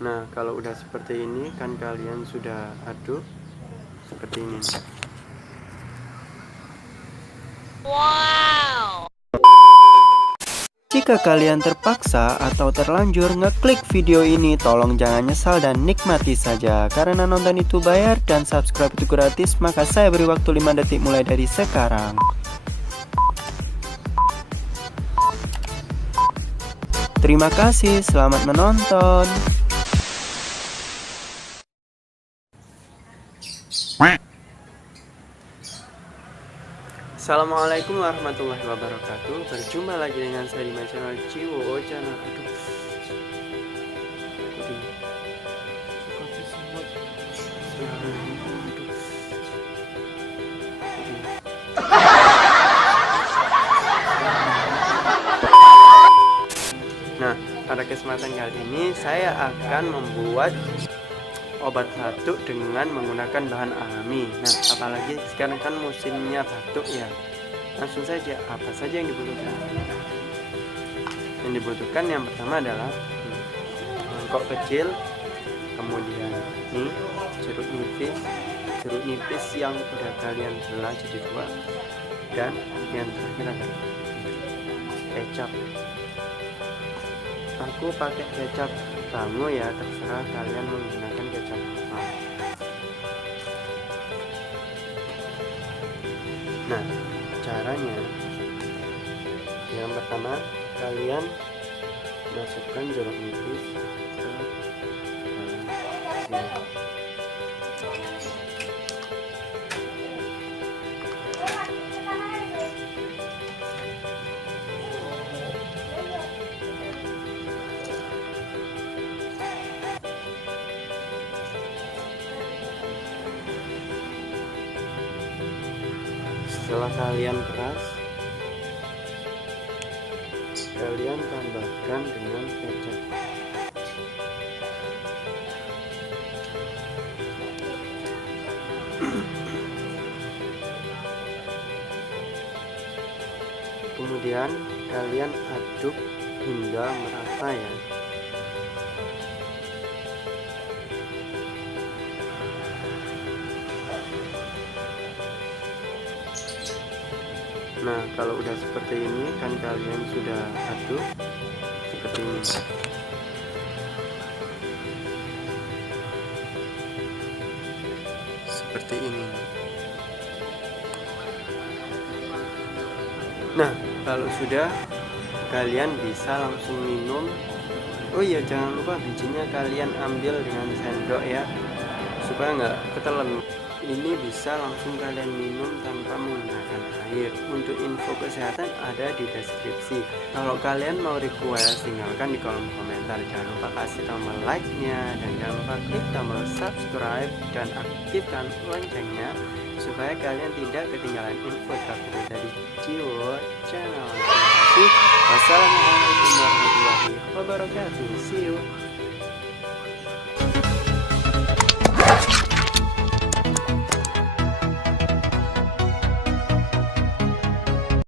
Nah, kalau udah seperti ini kan kalian sudah aduk seperti ini. Wow. Jika kalian terpaksa atau terlanjur ngeklik video ini, tolong jangan nyesal dan nikmati saja. Karena nonton itu bayar dan subscribe itu gratis, maka saya beri waktu 5 detik mulai dari sekarang. Terima kasih, selamat menonton. Assalamualaikum warahmatullahi wabarakatuh. Berjumpa lagi dengan saya di channel Ciwo Channel. Nah, pada kesempatan kali ini saya akan membuat obat batuk dengan menggunakan bahan alami. Nah, apalagi sekarang kan musimnya batuk ya. Langsung saja, apa saja yang dibutuhkan? Yang dibutuhkan yang pertama adalah mangkok kecil, kemudian ini jeruk nipis yang udah kalian belah jadi dua, dan yang terakhir adalah kecap. Aku pakai kecap bango ya, terserah kalian menggunakan kecap apa. Nah, caranya yang pertama kalian masukkan jeruk nipis ke dalam sini. Setelah kalian peras, kalian tambahkan dengan kecap. Kemudian kalian aduk hingga merata ya. Nah, kalau udah seperti ini kan kalian sudah aduk seperti ini. Seperti ini. Nah, kalau sudah, kalian bisa langsung minum. Oh iya, jangan lupa bijinya kalian ambil dengan sendok ya, supaya nggak ketelan. Ini bisa langsung kalian minum tanpa menggunakan air. Untuk info kesehatan ada di deskripsi. Kalau kalian mau request, tinggalkan di kolom komentar. Jangan lupa kasih tombol like-nya dan jangan lupa klik tombol subscribe dan aktifkan loncengnya supaya kalian tidak ketinggalan info terbaru dari Ciwo Channel. Terima kasih. Wassalamualaikum warahmatullahi wabarakatuh. See you.